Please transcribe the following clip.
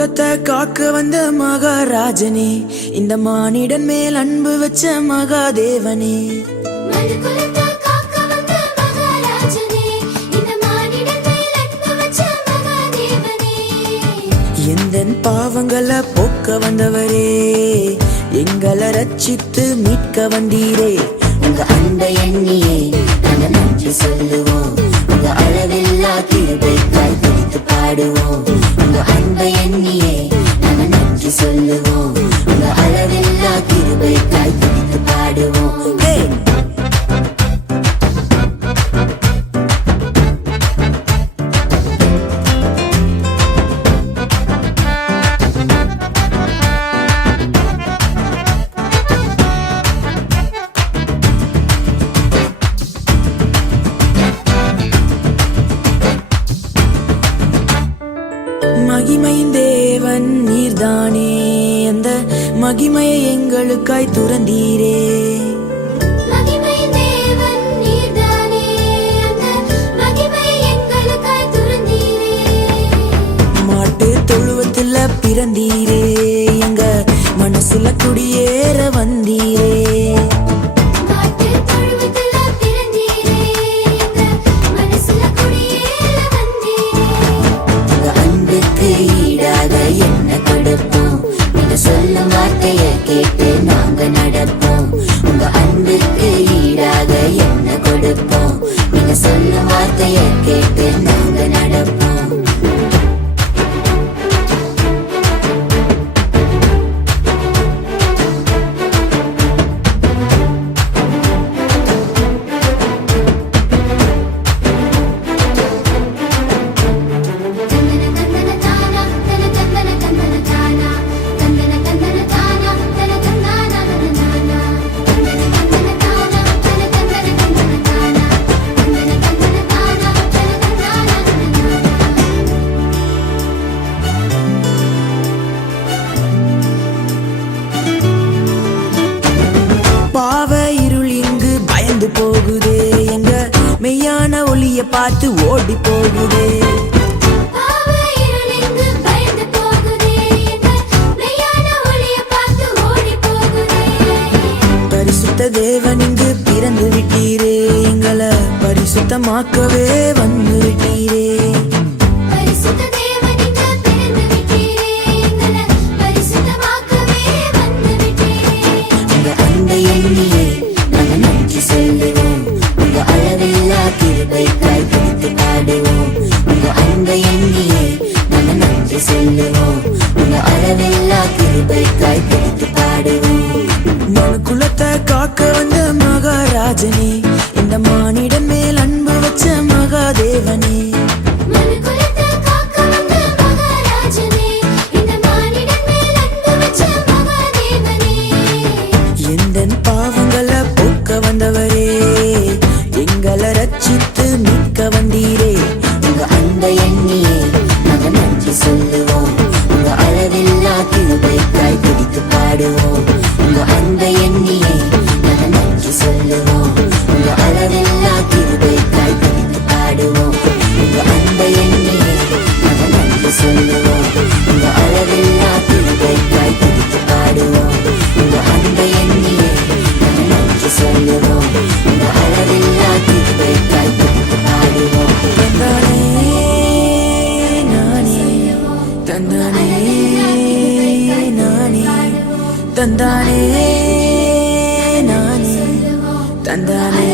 குலத்தை காக்க வந்த மகாராஜனே, இந்த மானிடன் மேல் அன்பு வச்ச மகாதேவனே. எந்தன் பாவங்களை போக்க வந்தவரே, எங்களை ரட்சித்து மீட்க வந்தீரே. உங்க அன்பை எண்ணியே நாங்க நன்றி சொல்லுவோம், உங்க அளவில்லா கிருபைக்காய் துதித்து பாடுவோம். உங்க அன்பை எண்ணியே நாங்க நன்றி சொல்லுவோம், உங்க அளவில்லா கிருபைக்காய் துதித்து பாடுவோம். மகிமையின் தேவன் நீர்தானே, அந்த மகிமையை எங்களுக்காய் துறந்தீரே. மாட்டு தொழுவத்துல பிறந்தீரே, எங்க மனசுல குடியேற வந்தீரே. சொல்லும் வார்த்தையை கேட்டு நாங்க நடப்போம், உங்க அன்புக்கு ஈடாக என்ன கொடுப்போம். நீங்க சொல்லும் வார்த்தையை கேட்டு நாங்க நடப்போம். போகுதே, எங்க மெய்யான ஒளிய பார்த்து ஓடி போகுதே. பரிசுத்த தேவன் இங்கு பிறந்து விட்டீரே, எங்களை பரிசுத்தமாக்கவே வந்து விட்டீரே. உங்க அன்பை எண்ணியே நாங்க நன்றி சொல்லுவோம், உங்க அளவில்லா கிருபைக்காய் துதித்து பாடுவோம். உங்க அன்பை எண்ணியே நாங்க நன்றி சொல்லுவோம், உங்க அளவில்லா கிருபைக்காய் துதித்து பாடுவோம். மனு குலத்தை காக்க வந்த மகாராஜனே, இந்த மானிடன் மேல் அன்பு வச்ச மகாதேவனே. எந்தன் பாவங்களை போக்க வந்தவரே, எங்களை ரட்சித்து மீட்க வந்தீரே. உங்க அன்பை எண்ணியே நாங்க நன்றி சொல்லுவோம், உங்க அளவில்லா கிருபைக்காய் துதித்து பாடுவோம். உங்க அன்பை எண்ணியே நாங்க நன்றி சொல்லுவோம், உங்க அளவில்லா கிருபைக்காய் துதித்து பாடுவோம். உங்க அன்பை எண்ணியே நாங்க நன்றி சொல்லுவோம், உங்க அளவில்லா கிருபைக்காய் துதித்து பாடுவோம். உங்க அன்பை எண்ணியே நாங்க நன்றி சொல்லுவோம், உங்க அளவில்லா கிருபைக்காய் துதித்து பாடுவோம். தந்தானே நானே, தந்தானே நானே, தந்தானே நானே, தந்தானே.